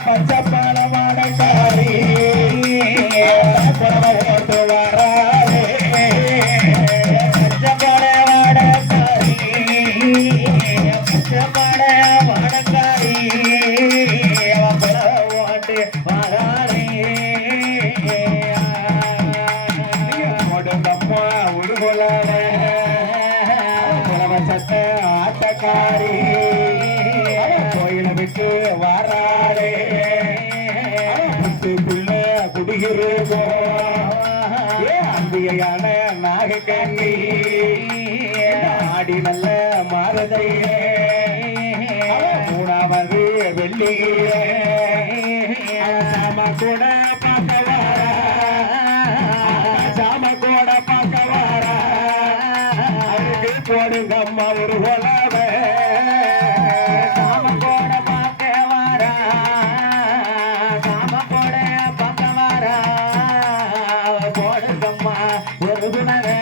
பச்சப்பழமாடக்காரி ஓட்டு வராதே பச்சப்பட வாடக்காரி பச்சப்பட வாடக்காரி ஓட்டு வராதே கொடுங்கம்மா உருகுலவ சட்ட ஆட்டக்காரி கோயில விட்டு வாராடே புள்ள குடியிருக்கோ அம்பிகையான நாகக்கண்ணி ஆடி நல்ல மாரதையே மூணாவது வெள்ளியே சாம கூட பார்க்க வாரா சாம கூட பார்க்க வாரா அதுக்கு போடுங்கம்மா ஒரு உலவ சாம கூட பார்க்க வாரா சாம கூட பார்க்க வாரா போடுங்கம்மா ஒரு குணவே